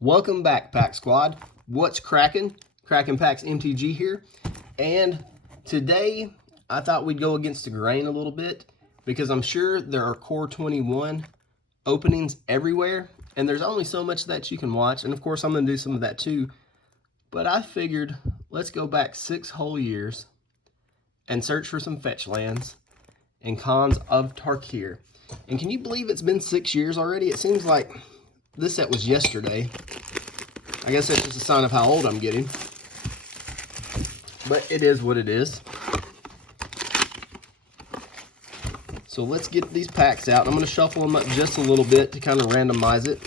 Welcome back, Pack Squad. What's cracking? Cracking Packs MTG here. And today, I thought we'd go against the grain a little bit because I'm sure there are Core 21 openings everywhere, and there's only so much that you can watch. And of course, I'm going to do some of that too. But I figured, let's go back 6 whole years and search for some fetch lands and cons of Tarkir. And can you believe it's been 6 years already? It seems like this set was yesterday. I guess that's just a sign of how old I'm getting. But it is what it is. So let's get these packs out. I'm going to shuffle them up just a little bit to kind of randomize it.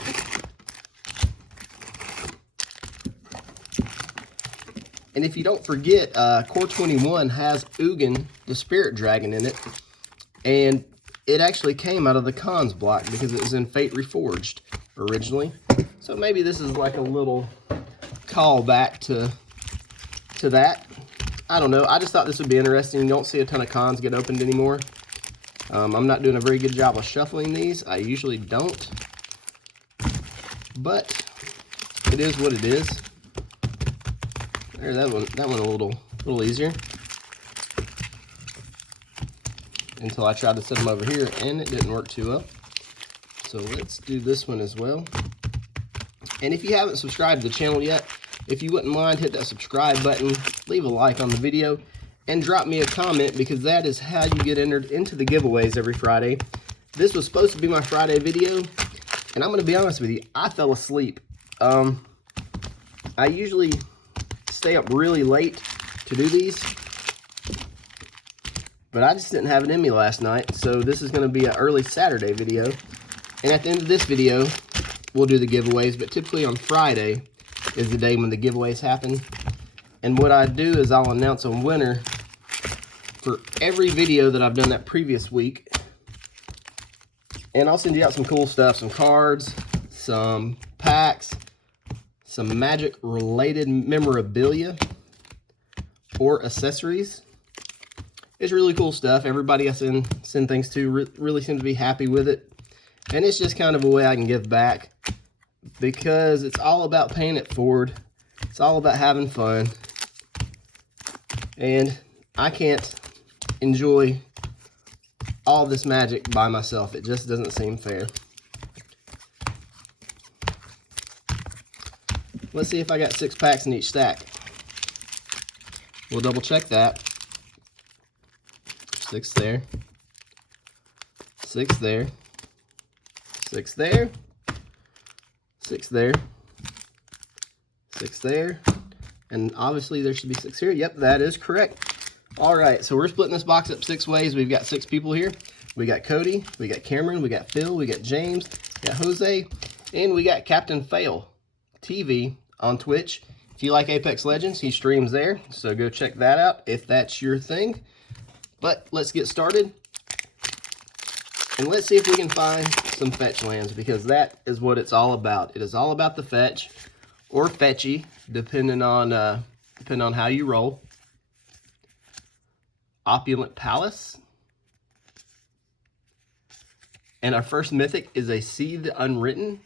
And if you don't forget, Core 21 has Ugin, the Spirit Dragon, in it. And it actually came out of the cons block because it was in Fate Reforged originally. So maybe this is like a little callback to that. I don't know. I just thought this would be interesting. You don't see a ton of cons get opened anymore. I'm not doing a very good job of shuffling these. I usually don't. But it is what it is. There, that one a little easier. Until I tried to set them over here and it didn't work too well. So let's do this one as well. And if you haven't subscribed to the channel yet, if you wouldn't mind, hit that subscribe button, leave a like on the video, and drop me a comment because that is how you get entered into the giveaways every Friday. This was supposed to be my Friday video, and I'm going to be honest with you, I fell asleep. I usually stay up really late to do these, but I just didn't have it in me last night, so this is going to be an early Saturday video. And at the end of this video, we'll do the giveaways, but typically on Friday is the day when the giveaways happen. And what I do is I'll announce a winner for every video that I've done that previous week. And I'll send you out some cool stuff, some cards, some packs, some Magic-related memorabilia or accessories. It's really cool stuff. Everybody I send things to really seems to be happy with it. And it's just kind of a way I can give back because it's all about paying it forward. It's all about having fun. And I can't enjoy all this Magic by myself. It just doesn't seem fair. Let's see if I got 6 packs in each stack. We'll double check that. 6 there. 6 there. 6 there. 6 there. 6 there. And obviously there should be 6 here. Yep, that is correct. Alright, so we're splitting this box up 6 ways. We've got 6 people here. We got Cody, we got Cameron, we got Phil, we got James, we got Jose, and we got Captain Fail TV on Twitch. If you like Apex Legends, he streams there. So go check that out if that's your thing. But let's get started. And let's see if we can find some fetch lands, because that is what it's all about. It is all about the fetch, or fetchy, depending on how you roll. Opulent Palace. And our first mythic is a See the Unwritten.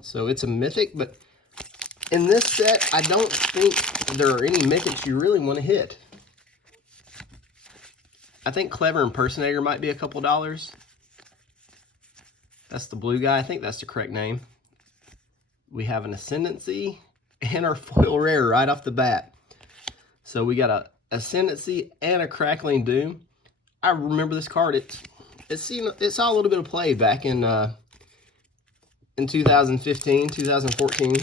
So it's a mythic, but in this set, I don't think there are any mythics you really want to hit. I think Clever Impersonator might be a couple dollars. That's the blue guy. I think that's the correct name. We have an Ascendancy and our foil rare right off the bat. So we got a Ascendancy and a Crackling Doom. I remember this card. It saw a little bit of play back in 2015, 2014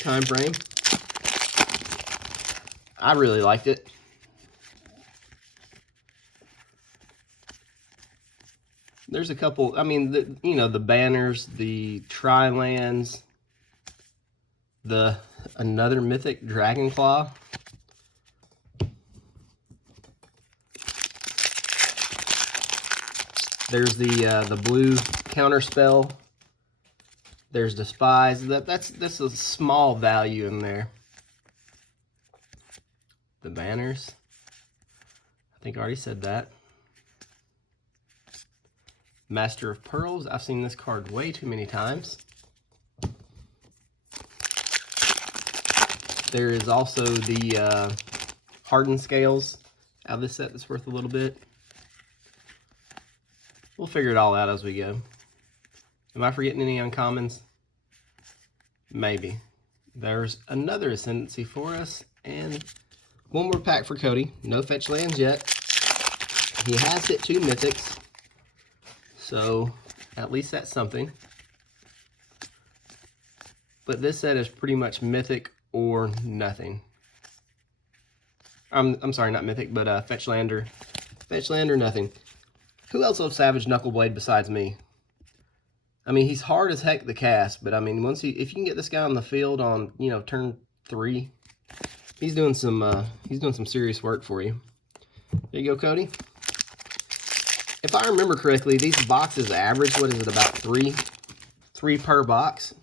time frame. I really liked it. There's a couple, I mean, the banners, the Tri-Lands, another mythic, Dragonclaw. There's the blue Counterspell. There's Despise. That's a small value in there. The banners. I think I already said that. Master of Pearls. I've seen this card way too many times. There is also the hardened scales out of this set that's worth a little bit. We'll figure it all out as we go. Am I forgetting any uncommons? Maybe. There's another Ascendancy for us, and one more pack for Cody. No fetch lands yet. He has hit 2 mythics, so at least that's something. But this set is pretty much mythic or nothing. I'm sorry, not mythic, but fetch land or nothing. Who else loves Savage Knuckleblade besides me? I mean, he's hard as heck to cast, but I mean, if you can get this guy on the field on, you know, turn 3, he's doing some serious work for you. There you go, Cody. If I remember correctly, these boxes average, what is it, about 3 per box?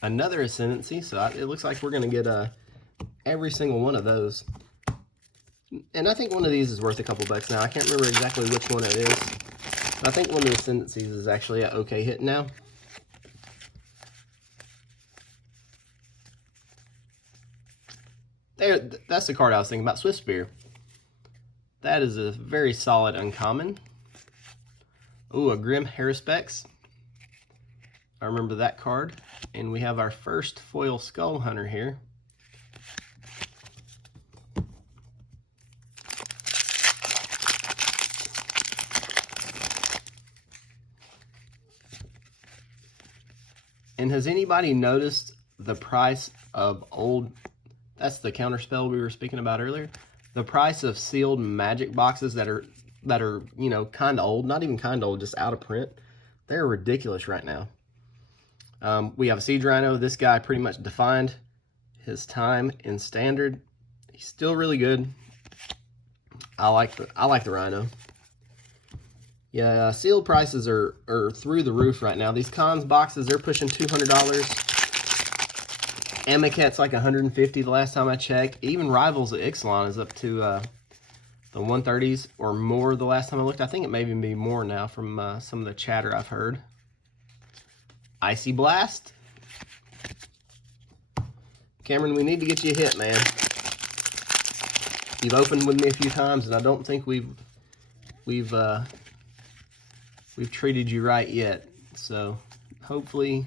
Another Ascendancy, so it looks like we're going to get every single one of those. And I think one of these is worth a couple bucks now. I can't remember exactly which one it is. I think one of the Ascendancies is actually an okay hit now. There, that's the card I was thinking about, Swift Spear. That is a very solid uncommon. Ooh, a Grim Haruspex. I remember that card. And we have our first foil Skull Hunter here. And has anybody noticed the price of old, that's the counterspell we were speaking about earlier, the price of sealed Magic boxes that are you know, kind of old, not even kind of old, just out of print? They're ridiculous right now. We have a Siege Rhino. This guy pretty much defined his time in Standard. He's still really good. I like the Rhino. Yeah, sealed prices are through the roof right now. These cons boxes, they're pushing $200. Amicat's like $150 the last time I checked. Even Rivals at Ixalan is up to the 130s or more the last time I looked. I think it may even be more now from some of the chatter I've heard. Icy Blast. Cameron, we need to get you a hit, man. You've opened with me a few times, and I don't think we've treated you right yet. So hopefully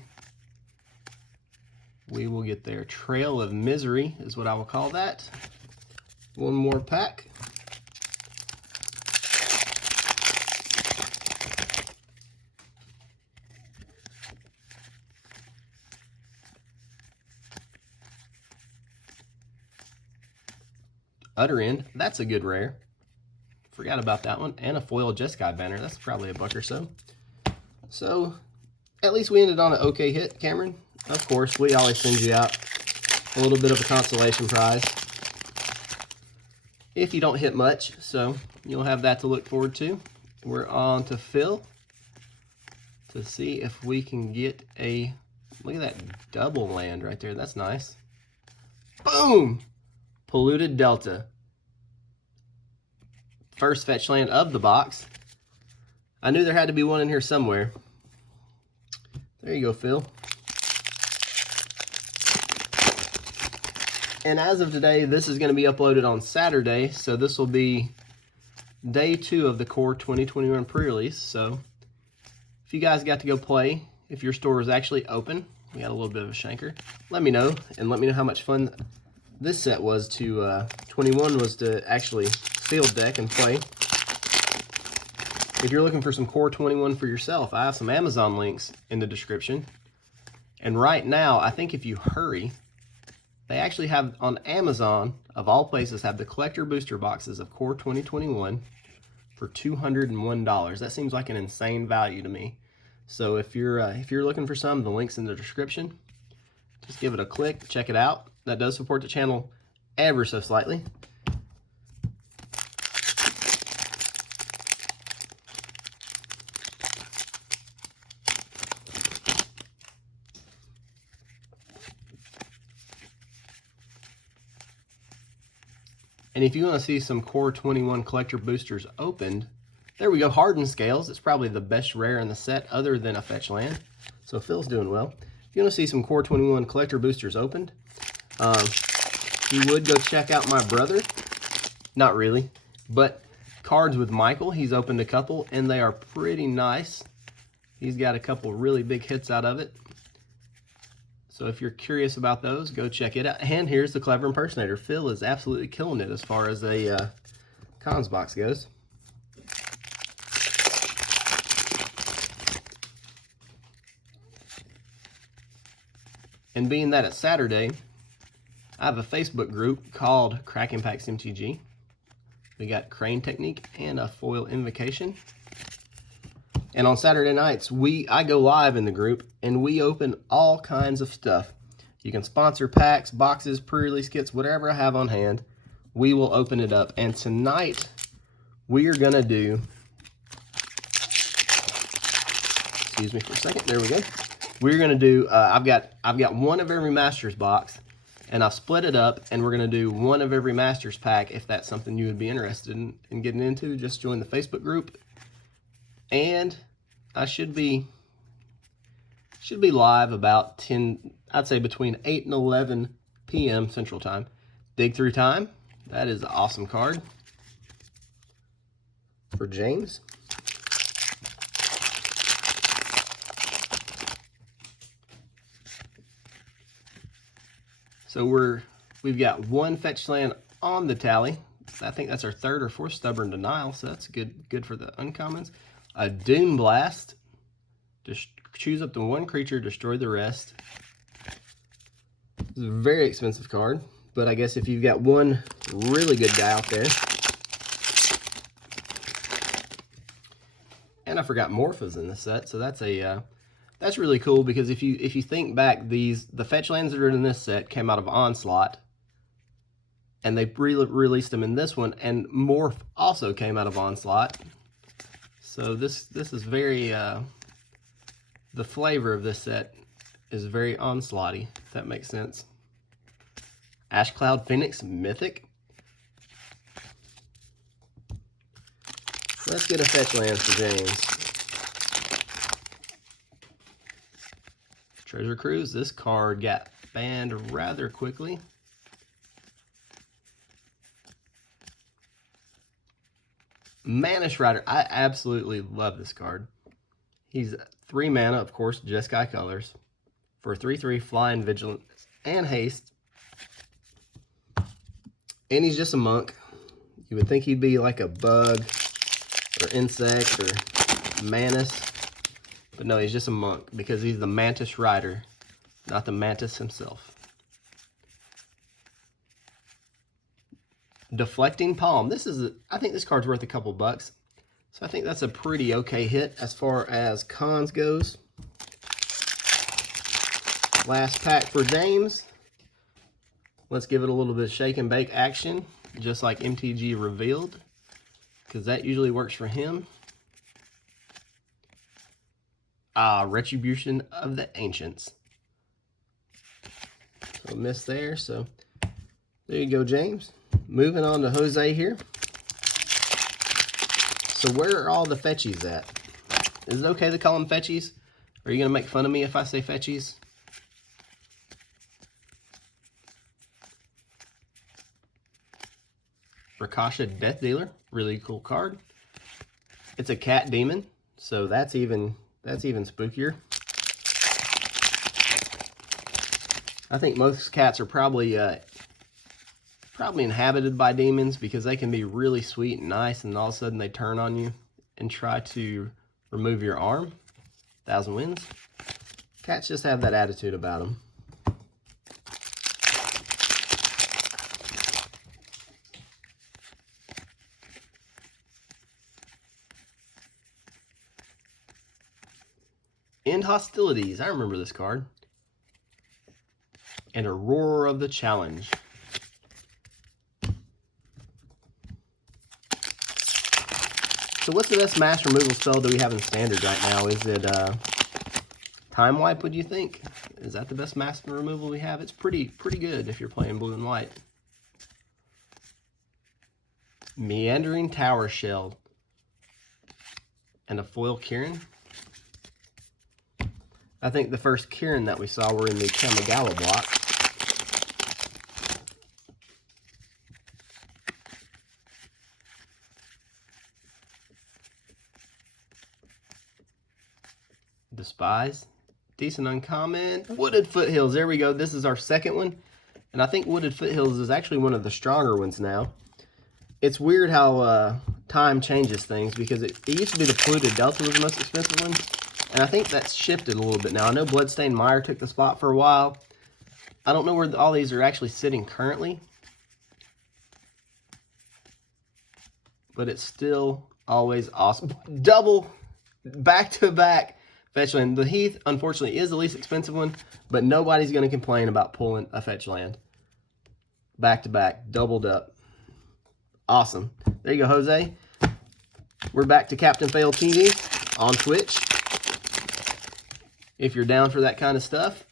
we will get there. Trail of Misery is what I will call that. One more pack. Utter End, that's a good rare. Forgot about that one. And a foil Jeskai banner. That's probably a buck or so. So, at least we ended on an okay hit, Cameron. Of course, we always send you out a little bit of a consolation prize if you don't hit much. So, you'll have that to look forward to. We're on to Phil to see if we can get a... Look at that double land right there. That's nice. Boom! Polluted Delta. First fetch land of the box. I knew there had to be one in here somewhere. There you go, Phil. And as of today, this is going to be uploaded on Saturday, so this will be day 2 of the Core 2021 pre-release. So if you guys got to go play, if your store is actually open, we had a little bit of a shanker, let me know, and let me know how much fun this set was to, 21 was to actually sealed deck and play. If you're looking for some Core 21 for yourself, I have some Amazon links in the description. And right now, I think if you hurry, they actually have on Amazon, of all places, have the collector booster boxes of Core 2021 for $201. That seems like an insane value to me. So if you're looking for some, the link's in the description. Just give it a click, check it out. That does support the channel ever so slightly. And if you want to see some Core 21 collector boosters opened There we go, Hardened Scales. It's probably the best rare in the set other than a fetch land. So Phil's doing well. If you want to see some Core 21 collector boosters opened, you would go check out my brother. Not really, but Cards with Michael. He's opened a couple, and they are pretty nice. He's got a couple really big hits out of it. So if you're curious about those, go check it out. And here's the Clever Impersonator. Phil is absolutely killing it as far as a cons box goes. And being that it's Saturday, I have a Facebook group called Crack Impacts MTG. We got Crane Technique and a Foil Invocation. And on Saturday nights, I go live in the group, and we open all kinds of stuff. You can sponsor packs, boxes, pre-release kits, whatever I have on hand. We will open it up. And tonight, we are going to do... Excuse me for a second. There we go. We're going to do, I've got one of every Masters box, and I've split it up, and we're going to do one of every Masters pack. If that's something you would be interested in getting into, just join the Facebook group. And I should be live about 10, I'd say between 8 and 11 p.m. Central Time. Dig Through Time. That is an awesome card for James. So we've got one fetch land on the tally. I think that's our third or fourth Stubborn Denial, so that's good for the uncommons. A Doom Blast. Just choose up to one creature, destroy the rest. It's a very expensive card, but I guess if you've got one really good guy out there. And I forgot Morpha's in this set, so that's really cool, because if you think back, the fetch lands that are in this set came out of Onslaught, and they released them in this one, and Morph also came out of Onslaught. So this is very the flavor of this set is very Onslaught-y, if that makes sense. Ash Cloud Phoenix Mythic. Let's get a fetch land for James. Treasure Cruise. This card got banned rather quickly. Manish Rider. I absolutely love this card. He's 3 mana, of course, Jeskai colors, for 3/3 Flying, Vigilance, and Haste. And he's just a monk. You would think he'd be like a bug or insect or mantis. But no, he's just a monk, because he's the Mantis Rider, not the Mantis himself. Deflecting Palm. I think this card's worth a couple bucks. So I think that's a pretty okay hit as far as cons goes. Last pack for James. Let's give it a little bit of shake and bake action, just like MTG revealed, because that usually works for him. Retribution of the Ancients. So miss there. So there you go, James. Moving on to Jose here. So where are all the fetchies at? Is it okay to call them fetchies? Are you going to make fun of me if I say fetchies? Rakasha Death Dealer. Really cool card. It's a cat demon, so that's even spookier. I think most cats are probably inhabited by demons, because they can be really sweet and nice, and all of a sudden they turn on you and try to remove your arm. 1,000 Winds. Cats just have that attitude about them. End Hostilities. I remember this card. And a Roar of the Challenge. So what's the best mass removal spell that we have in Standard right now? Is it Time Wipe, would you think? Is that the best mass removal we have? It's pretty good if you're playing blue and white. Meandering Tower Shell. and a foil Kieran. I think the first Kieran that we saw were in the Kamigawa block. Despise. Decent uncommon. Wooded Foothills. There we go. This is our second one. And I think Wooded Foothills is actually one of the stronger ones now. It's weird how time changes things, because it used to be the Polluted Delta was the most expensive one. And I think that's shifted a little bit now. I know Bloodstained Mire took the spot for a while. I don't know where all these are actually sitting currently. But it's still always awesome. Double back-to-back fetch land. The Heath, unfortunately, is the least expensive one, but nobody's going to complain about pulling a fetch land. Back-to-back, doubled up. Awesome. There you go, Jose. We're back to Captain Fail TV on Twitch. If you're down for that kind of stuff.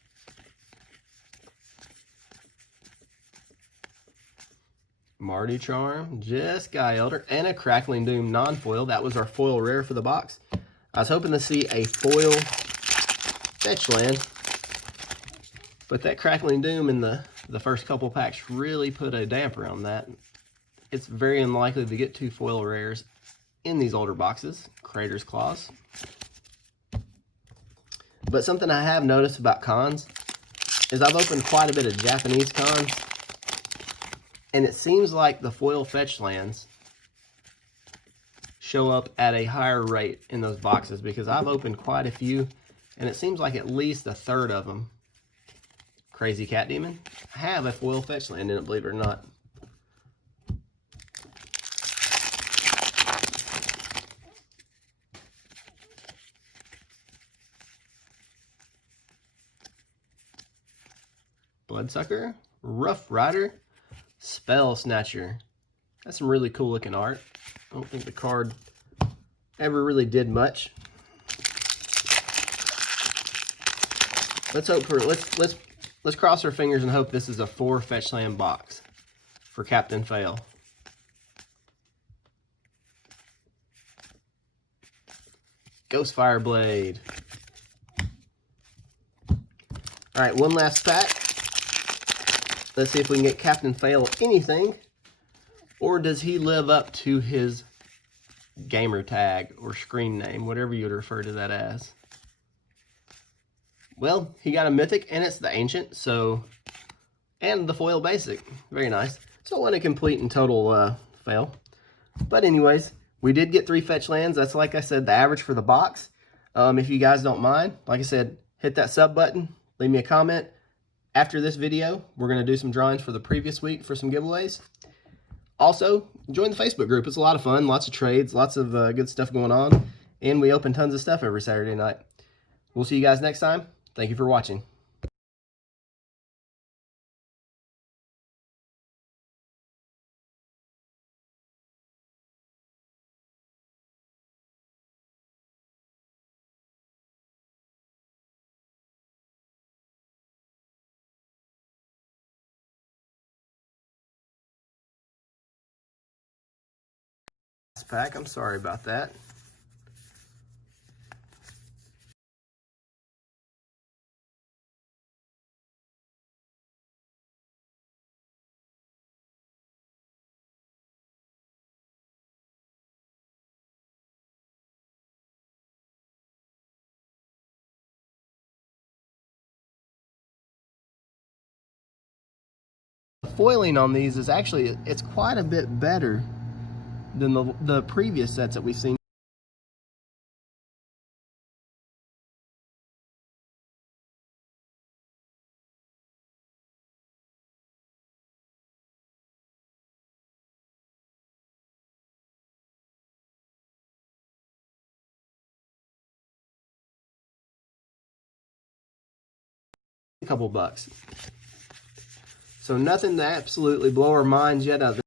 Marty Charm, just Sky Elder, and a Crackling Doom non-foil. That was our foil rare for the box. I was hoping to see a foil fetch land, but that Crackling Doom in the first couple packs really put a damper on that. It's very unlikely to get 2 foil rares in these older boxes. Crater's Claws. But something I have noticed about cons is I've opened quite a bit of Japanese cons, and it seems like the foil fetch lands show up at a higher rate in those boxes, because I've opened quite a few, and it seems like at least a third of them, Crazy Cat Demon, have a foil fetch land in it, believe it or not. Bloodsucker, Rough Rider, Spell Snatcher. That's some really cool looking art. I don't think the card ever really did much. Let's hope for let's cross our fingers and hope this is a 4 fetch land box for Captain Fail. Ghostfire Blade. All right, one last pack. Let's see if we can get Captain Fail anything, or does he live up to his gamer tag or screen name, whatever you would refer to that as. Well, he got a mythic, and it's the Ancient, so, and the foil basic. Very nice. So it wasn't a complete and total fail. But anyways, we did get 3 fetch lands. That's, like I said, the average for the box. If you guys don't mind, like I said, hit that sub button, leave me a comment. After this video, we're going to do some drawings for the previous week for some giveaways. Also, join the Facebook group. It's a lot of fun, lots of trades, lots of good stuff going on, and we open tons of stuff every Saturday night. We'll see you guys next time. Thank you for watching. Pack, I'm sorry about that. The foiling on these is actually, it's quite a bit better than the previous sets that we've seen. A couple bucks. So nothing to absolutely blow our minds yet out of